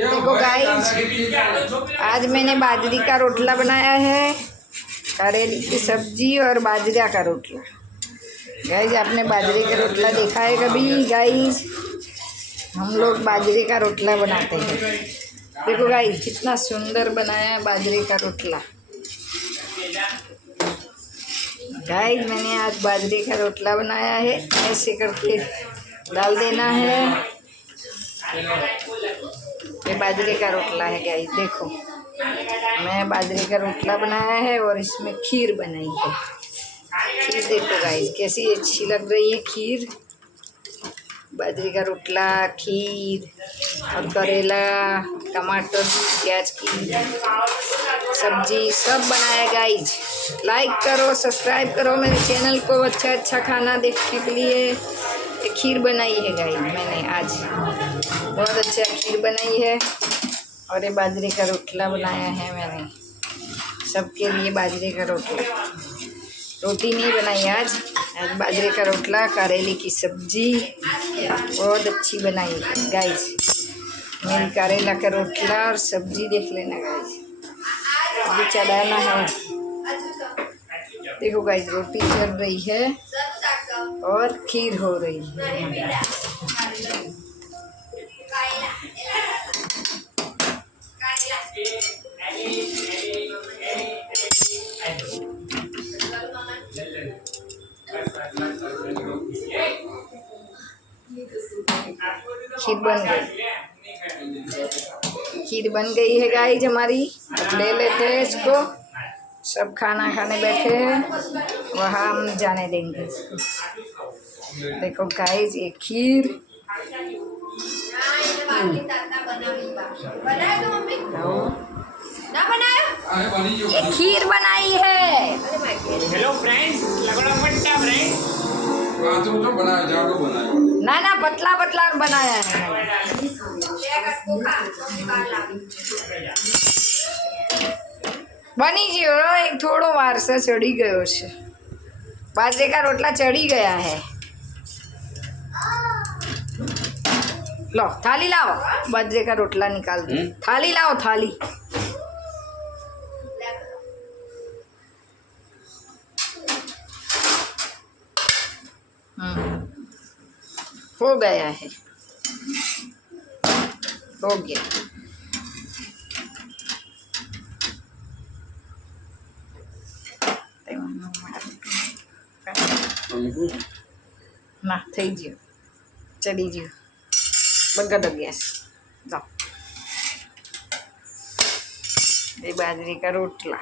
देखो गाइस, आज मैंने बाजरी का रोटला बनाया है, करेली की सब्जी और बाजरा का रोटला। गाइस, आपने बाजरे का रोटला देखा है कभी? गाइस, हम लोग बाजरे का रोटला बनाते हैं। देखो गाइस, कितना सुंदर बनाया है बाजरे का रोटला। गाइस, मैंने आज बाजरे का रोटला बनाया है। ऐसे करके डाल देना है। ये बाजरे का रोटला है गाइस। देखो, मैं बाजरे का रोटला बनाया है और इसमें खीर बनाई है। खीर देखो गाइस, कैसी अच्छी लग रही है खीर। बाजरे का रोटला, खीर और करेला, टमाटर, प्याज की सब्जी सब बनाया गाइस। लाइक करो, सब्सक्राइब करो मेरे चैनल को। अच्छा खाना देखने के लिए ये खीर बनाई है गाइस मैंने आज। बहुत अच्छा खीर बनाई है और ये बाजरे का रोटला बनाया है मैंने सबके लिए। बाजरे का रोटला, रोटी नहीं बनाई आज बाजरे का रोटला, करेले की सब्जी बहुत अच्छी बनाई है गाइस। मेरी करेला का रोटला और सब्जी देख लेना गाइस। अभी चढ़ाना है। देखो गाइस, रोटी चल रही है और खीर हो रही है। खीर बन गई, खीर बन गई है गाइस हमारी। ले लेते हैं इसको। सब खाना खाने बैठे हैं, वहाँ हम जाने देंगे इसको। देखो गाइस, ये खीर ये खीर बनाई है। हेलो फ्रेंड्स, लगड़ा पट्टा फ्रेंड्स। तो बनाया जाओ बनाया ना पतला पतला बनाया है। बनी गयो, एक थोड़ो वार से चढ़ी गयो છે। बाजरे का रोटला चढ़ी गया है। लो थाली लाओ, बाजरे का रोटला निकाल दो। थाली लाओ, थाली। हो गया है, हो गया। ના થઈ ગયું, ચડી ગયું, બગડ ગેસ। જાઓ, એ બાજરી કા રોટલા।